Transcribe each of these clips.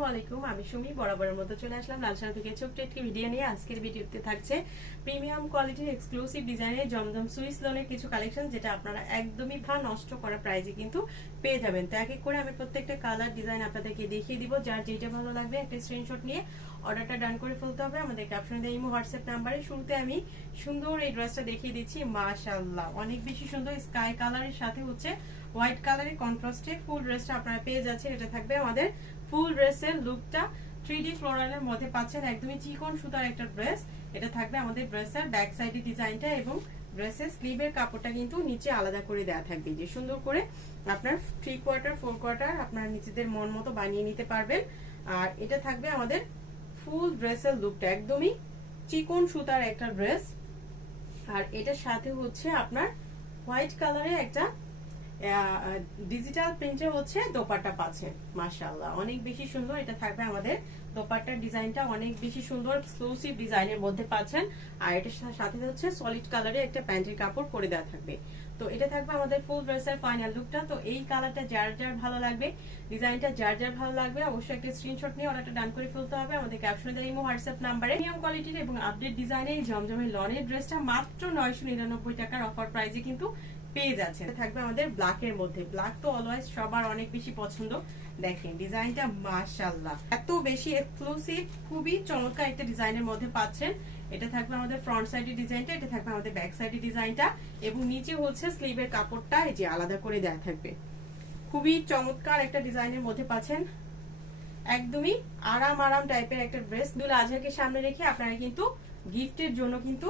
আসসালামু আলাইকুম, আমি সুমি, বরাবরের মতো চলে আসলাম লালসানা থেকে ছোট্ট একটি ভিডিও নিয়ে। আজকের ভিডিওতে থাকছে প্রিমিয়াম কোয়ালিটির এক্সক্লুসিভ ডিজাইনের জমজম সুইস লোনের কিছু কালেকশন যেটা আপনারা একদমই ভা নষ্ট করা প্রাইজে কিন্তু পেয়ে যাবেন। তো এক এক করে আমি প্রত্যেকটা কালার ডিজাইন আপনাদেরকে দেখিয়ে দিব। যার যেটা ভালো লাগবে একটা স্ক্রিনশট নিয়ে অর্ডারটা ডান করে ফেলতে হবে। আমাদের ক্যাপশনে দিয়ে ইমো হোয়াটসঅ্যাপ নাম্বারে শুরুতে আমি সুন্দর এই ড্রেসটা দেখিয়ে দিচ্ছি, মাশাআল্লাহ। অনেক বেশি সুন্দর স্কাই কালারের সাথে হচ্ছে হোয়াইট কালারের কন্ট্রাস্টে ফুল ড্রেসটা আপনারা পেয়ে যাচ্ছেন। এটা থাকবে আমাদের ফুল ড্রেসের লুকটা। থ্রি ডি ফ্লোরালের মধ্যে পাচ্ছেন একদমই চিকন সুতার একটা ড্রেস। এটা থাকবে আমাদের ড্রেসের ব্যাক সাইডের ডিজাইনটা এবং ড্রেসের স্লিভের কাপড়টা কিন্তু নিচে আলাদা করে দেওয়া থাকবে। যে সুন্দর করে আপনার থ্রি কোয়ার্টার, ফোর কোয়ার্টার আপনার নিজেদের মন মতো বানিয়ে নিতে পারবেন। আর এটা থাকবে আমাদের ফুল ড্রেসের লুকটা, একদমই চিকন সুতার একটা ড্রেস। আর এটার সাথে হচ্ছে আপনার হোয়াইট কালারের একটা ডিজিটাল প্রিন্টে হচ্ছে দোপাট্টা পাচ্ছেন মাশাআল্লাহ। অনেক বেশি সুন্দর এটা থাকবে আমাদের। দোপাট্টার ডিজাইনটা অনেক বেশি সুন্দর এক্সক্লুসিভ ডিজাইনের মধ্যে পাচ্ছেন। আর এটার সাথে হচ্ছে সলিড কালারের একটা প্যান্টের কাপড় করে দেওয়া থাকবে। তো এটা থাকবে আমাদের ফুল ড্রেসের ফাইনাল লুকটা তো এই কালারটা যার যার ভালো লাগবে, ডিজাইনটা যার যার ভালো লাগবে, অবশ্যই একটা স্ক্রিনশট নিয়ে অর্ডারটা ডান করে ফেলতে হবে। আমাদের ক্যাপশনে দেয় ইমো হোয়াটসঅ্যাপ নাম্বারে প্রিমিয়াম কোয়ালিটির এবং আপডেট ডিজাইনের এই জমজমের লনের ড্রেসটা মাত্র নয়শো নিরানব্বই টাকার অফার প্রাইজে কিন্তু পেয়ে যাচ্ছে থাকবে আমাদের ব্ল্যাকের মধ্যে। ব্ল্যাক তো অলওয়েজ সবার অনেক বেশি পছন্দ। দেখেন, ডিজাইনটা মাশাল্লাহ এত বেশি এক্সক্লুসিভ খুবই চমৎকার একটা ডিজাইনের মধ্যে পাচ্ছেন। এটা থাকবে আমাদের ফ্রন্ট সাইডের ডিজাইনটা, এটা থাকবে আমাদের ব্যাক সাইডের ডিজাইনটা। এবং নিচে হচ্ছে স্লিভের কাপড়টা, এই যে আলাদা করে দেওয়া থাকবে। খুবই চমৎকার একটা ডিজাইনের মধ্যে পাচ্ছেন। একদমই আরাম আরাম টাইপের একটা ড্রেস দুল আজহারকে সামনে রেখে আপনারা কিন্তু গিফটের জন্য কিন্তু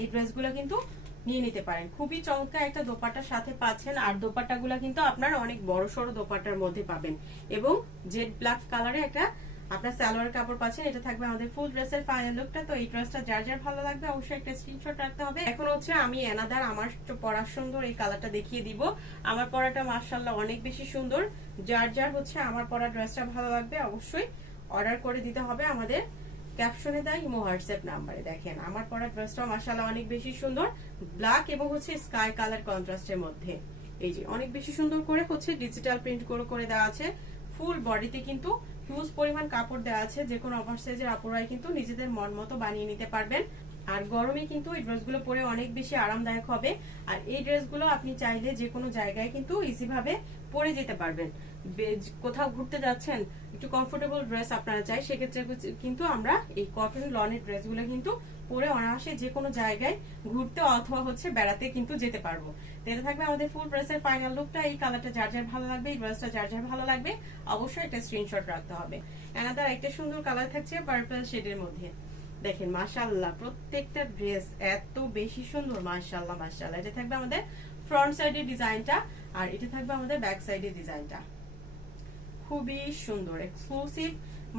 এই ড্রেসগুলো কিন্তু নিয়ে নিতে পারেন। খুবই চমৎকার একটা দোপাটার সাথে পাচ্ছেন, আর দোপাট্টাগুলো কিন্তু আপনার অনেক বড় সড়ো দোপাট্টার মধ্যে পাবেন। এবং জেড ব্ল্যাক কালারে একটা আপনার সালোয়ার কাপড় পাচ্ছেন, এটা থাকবে আমাদের ফুল ড্রেসের ফাইনাল লুকটা তো এই ড্রেসটা যার যার ভালো লাগবে অবশ্যই একটা স্ক্রিনশট রাখতে হবে। এখন হচ্ছে আমি এনাদার আমার পড়ার সুন্দর এই কালারটা দেখিয়ে দিব। আমার পড়াটা মার্শাল্লাহ অনেক বেশি সুন্দর। যার যার হচ্ছে আমার পড়া ড্রেসটা ভালো লাগবে অবশ্যই অর্ডার করে দিতে হবে আমাদের ক্যাপশনে দেয় ইমো হোয়াটসঅ্যাপ নাম্বারে দেখেন। আমার পরা ড্রেসটা মাসাল্লাহ অনেক বেশি সুন্দর। ব্ল্যাক এবং হচ্ছে স্কাই কালার কন্ট্রাস্টের মধ্যে। এই যে, অনেক বেশি সুন্দর করে হচ্ছে ডিজিটাল প্রিন্ট করে করে দেওয়া আছে। ফুল বডিতে কিন্তু হিউজ পরিমাণ কাপড় দেওয়া আছে। যে কোনো অভার সাইজের আপুরাই কিন্তু নিজেদের মন মতো বানিয়ে নিতে পারবেন। আর গরমে কিন্তু এই ড্রেসগুলো পরে অনেক বেশি আরামদায়ক হবে। আর এই ড্রেসগুলো আপনি চাইলে যে কোনো জায়গায় কিন্তু ইজি ভাবে পরে যেতে পারবেন। কোথাও ঘুরতে যাচ্ছেন, একটু কমফোর্টেবল ড্রেস আপনারা চাই, সেক্ষেত্রে কিন্তু আমরা এই কটন লনের ড্রেসগুলো কিন্তু পরে অনায়াসে যে কোনো জায়গায় ঘুরতে অথবা হচ্ছে বেড়াতে কিন্তু যেতে পারব। এটা থাকবে আমাদের ফুল ড্রেসের ফাইনাল লুকটা এই কালারটা যার যার ভালো লাগবে, এই ড্রেসটা যার যার ভালো লাগবে, অবশ্যই একটা স্ক্রিনশট রাখতে হবে। এনাদার একটা সুন্দর কালার থাকছে পার্পল শেডের মধ্যে। দেখেন মাশাল্লাহ প্রত্যেকটা ড্রেস এত বেশি সুন্দর মাশাল্লাহ মাশাল্লাহ এটা থাকবে আমাদের ফ্রন্ট সাইডের ডিজাইনটা আর এটা থাকবে আমাদের ব্যাক সাইডের ডিজাইনটা খুবই সুন্দর এক্সক্লুসিভ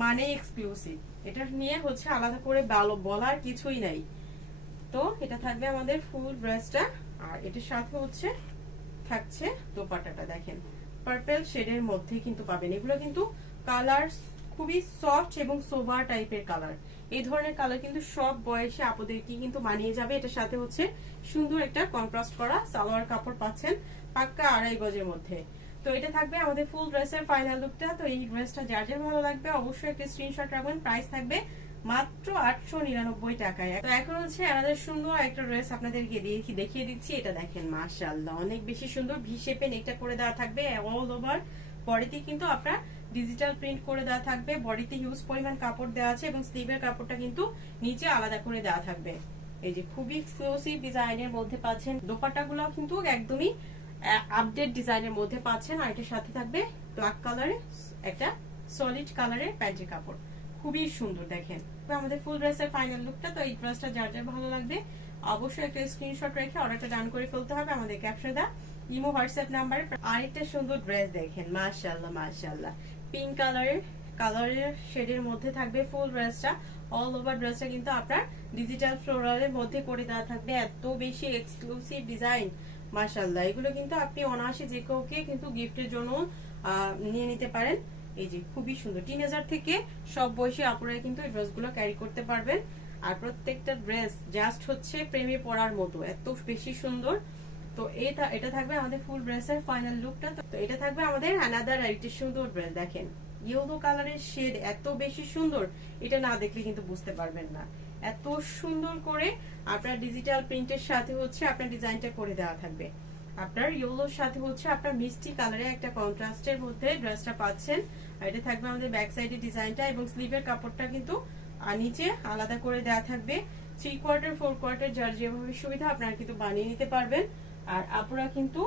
মানে এক্সক্লুসিভ এটা নিয়ে হচ্ছে আলাদা করে ভালো বলার কিছুই নাই। তো এটা থাকবে আমাদের ফুল ড্রেসটা আর এটার সাথে হচ্ছে থাকছে দোপাট্টাটা, দেখেন। পার্পেল শেডের মধ্যে কিন্তু পাবেন। এগুলো কিন্তু কালার খুবই সফট এবং সোভার টাইপের কালার এই ধরনের কালার কিন্তু সব বয়সে আপদেরকে কিন্তু মানিয়ে যাবে। এটার সাথে হচ্ছে সুন্দর একটা কন্ট্রাস্ট করা সালোয়ার কাপড় পাচ্ছেন পাক্কা আড়াই গজের মধ্যে। তো এটা থাকবে আমাদের ফুল ড্রেসের ফাইনাল লুকটা তো এই ড্রেসটা যার যার ভালো লাগবে অবশ্যই একটা স্ক্রিনশট রাখবেন। প্রাইস থাকবে মাত্র আটশো নিরানব্বই টাকায়। তো এখন হচ্ছে আমাদের সুন্দর একটা ড্রেস আপনাদেরকে দেখিয়ে দিচ্ছি। এটা দেখেন মাশাল্লাহ অনেক বেশি সুন্দর ভি শেপে নেকটা করে দেওয়া থাকবে অল ওভার বডিতে কিন্তু আপনার ডিজিটাল প্রিন্ট করে দেওয়া থাকবে বডিতে হিউজ পরিমাণ কাপড় দেওয়া আছে এবং স্লিভের কাপড়টা কিন্তু নিচে আলাদা করে দেওয়া থাকবে। এই যে খুবই এক্সক্লুসিভ ডিজাইনের মধ্যে পাচ্ছেন দোপাট্টাগুলো কিন্তু একদমই আপডেট ডিজাইনের মধ্যে পাচ্ছেন। আর এটার সাথে থাকবে ব্ল্যাক কালারের একটা সলিড কালারের প্যান্টের কাপড়। খুবই সুন্দর দেখেন। আমাদের ফুল ড্রেসের ফাইনাল লুকটা তো এই ড্রেসটা যার যার ভালো লাগবে, অবশ্যই একটা স্ক্রিনশট রেখে অর্ডারটা ডান করে ফেলতে হবে আমাদের ক্যাপশনে দা ইমো হোয়াটসঅ্যাপ নাম্বারে আরেকটা সুন্দর ড্রেস দেখেন মাশাল্লাহ মাশাল্লাহ পিঙ্ক কালারের কালারের শেডের মধ্যে থাকবে ফুল ড্রেসটা অল ওভার ড্রেসটা কিন্তু আপনার ডিজিটাল ফ্লোরালের মধ্যে করে দেওয়া থাকবে। এত বেশি এক্সক্লুসিভ ডিজাইন মাশাল্লাহ এগুলো কিন্তু আপনি অনায়াসে যে কাউকে কিন্তু গিফটের জন্য নিয়ে নিতে পারেন। এই যে, খুবই সুন্দর। হাজার থেকে সব বয়সী আপনারা কিন্তু এই ড্রেসগুলো ক্যারি করতে পারবেন। আর প্রত্যেকটা ড্রেস জাস্ট হচ্ছে প্রেমে পড়ার মতো। এত বেশি সুন্দর। তো এটা এটা থাকবে আমাদের ফুল ড্রেসের ফাইনাল লুকটা তো এটা থাকবে আমাদের অ্যানাদার আরেকটি সুন্দর ড্রেস দেখেন। ইয়েলো কালারের শেড এত বেশি সুন্দর, এটা না দেখলে কিন্তু বুঝতে পারবেন না। এত সুন্দর করে আপনার ডিজিটাল প্রিন্টের সাথে হচ্ছে আপনার ডিজাইনটা করে দেওয়া থাকবে। আপনার ইয়েলোর সাথে হচ্ছে আপনার মিষ্টি কালারে একটা কন্ট্রাস্টের মধ্যে ড্রেসটা পাচ্ছেন। আর এটা থাকবে আমাদের ব্যাক সাইডের ডিজাইনটা এবং স্লিভের কাপড়টা কিন্তু নিচে আলাদা করে দেওয়া থাকবে। থ্রি কোয়ার্টার ফোর কোয়ার্টার যার যেভাবে সুবিধা, আপনারা কিন্তু বানিয়ে নিতে পারবেন। আর আপুরা কিন্তু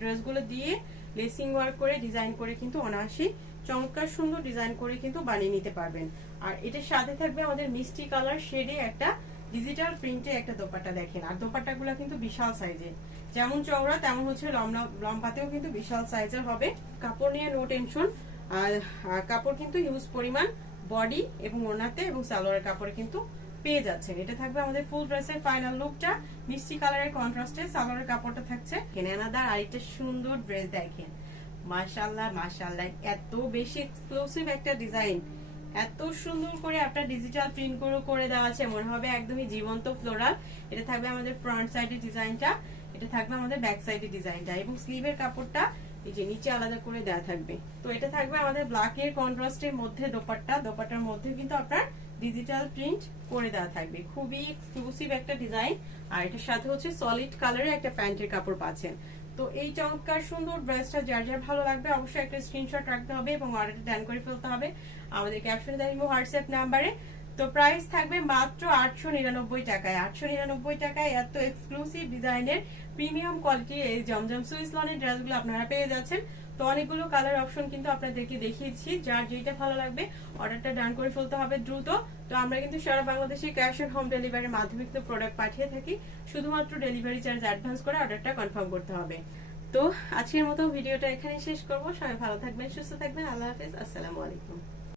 ড্রেসগুলো দিয়ে লেসিং ওয়ার্ক করে, ডিজাইন করে কিন্তু অনায়াসে চমৎকার সুন্দর ডিজাইন করে কিন্তু বানিয়ে নিতে পারবেন। আর এটার সাথে থাকবে আমাদের মিষ্টি কালার শেডে একটা ডিজিটাল প্রিন্টে একটা দোপাট্টা দেখেন। আর দোপাট্টাগুলো কিন্তু বিশাল সাইজের। যেমন চওড়া, তেমন হচ্ছে লম্বা, লম্বাতেও কিন্তু বিশাল সাইজের হবে। কাপড় নিয়ে নো টেনশন আর আর কাপড় কিন্তু হিউজ পরিমাণ বডি এবং ওনাতে এবং সালোয়ারের কাপড়ে কিন্তু পেয়ে যাচ্ছেন এটা থাকবে আমাদের ফুল ড্রেসের ফাইনাল লুকটা মিষ্টি কালারের কন্ট্রাস্টে সালোয়ারের কাপড়টা থাকছে। কেনাদার আরেকটা সুন্দর ড্রেস দেখেন। মাশাল্লাহ মাশাল্লাহ এত বেশি এক্সক্লুসিভ একটা ডিজাইন এত সুন্দর করে আপনার ডিজিটাল প্রিন্ট করে করে দেওয়া আছে। মনে হবে একদমই জীবন্ত ফ্লোরাল এটা থাকবে আমাদের ফ্রন্ট সাইডের ডিজাইনটা এটা থাকবে আমাদের ব্যাক সাইডের ডিজাইনটা এবং স্লিভের কাপড়টা এই যে নিচে আলাদা করে দেওয়া থাকবে। তো এটা থাকবে আমাদের ব্ল্যাকের কন্ট্রাস্টের মধ্যে দোপাট্টা। দোপাট্টার মধ্যে কিন্তু আপনার ডিজিটাল প্রিন্ট করে দেওয়া থাকবে। খুবই এক্সক্লুসিভ একটা ডিজাইন আর এটার সাথে হচ্ছে সলিড কালারের একটা প্যান্টের কাপড় পাচ্ছেন। তো এই চমৎকার সুন্দর ড্রেসটা যার যার ভালো লাগবে অবশ্যই একটা স্ক্রিনশট রাখতে হবে এবং অর্ডারটা ডান করে ফেলতে হবে। আমাদের ক্যাপশনে দেখব হোয়াটসঅ্যাপ নাম্বারে তো প্রাইস থাকবে মাত্র আটশো নিরানব্বই টাকায়। আটশো নিরানব্বই টাকায় এত এক্সক্লুসিভ ডিজাইনের প্রিমিয়াম কোয়ালিটি এই জমজম সুইস লনের ড্রেসগুলো আপনারা পেয়ে যাচ্ছেন। তো অনেকগুলো কালার অপশন কিন্তু আপনাদেরকে দেখিয়েছি। যার যেটা ভালো লাগবে অর্ডারটা ডান করে ফেলতে হবে দ্রুত। তো আমরা কিন্তু সারা বাংলাদেশে ক্যাশ অন হোম ডেলিভারির মাধ্যমে কিন্তু প্রোডাক্ট পাঠিয়ে থাকি। শুধুমাত্র ডেলিভারি চার্জ অ্যাডভান্স করে অর্ডারটা কনফার্ম করতে হবে। তো আজকের মতো ভিডিওটা এখানেই শেষ করব। সবাই ভালো থাকবেন, সুস্থ থাকবেন। আল্লাহ হাফিজ। আসসালামু আলাইকুম।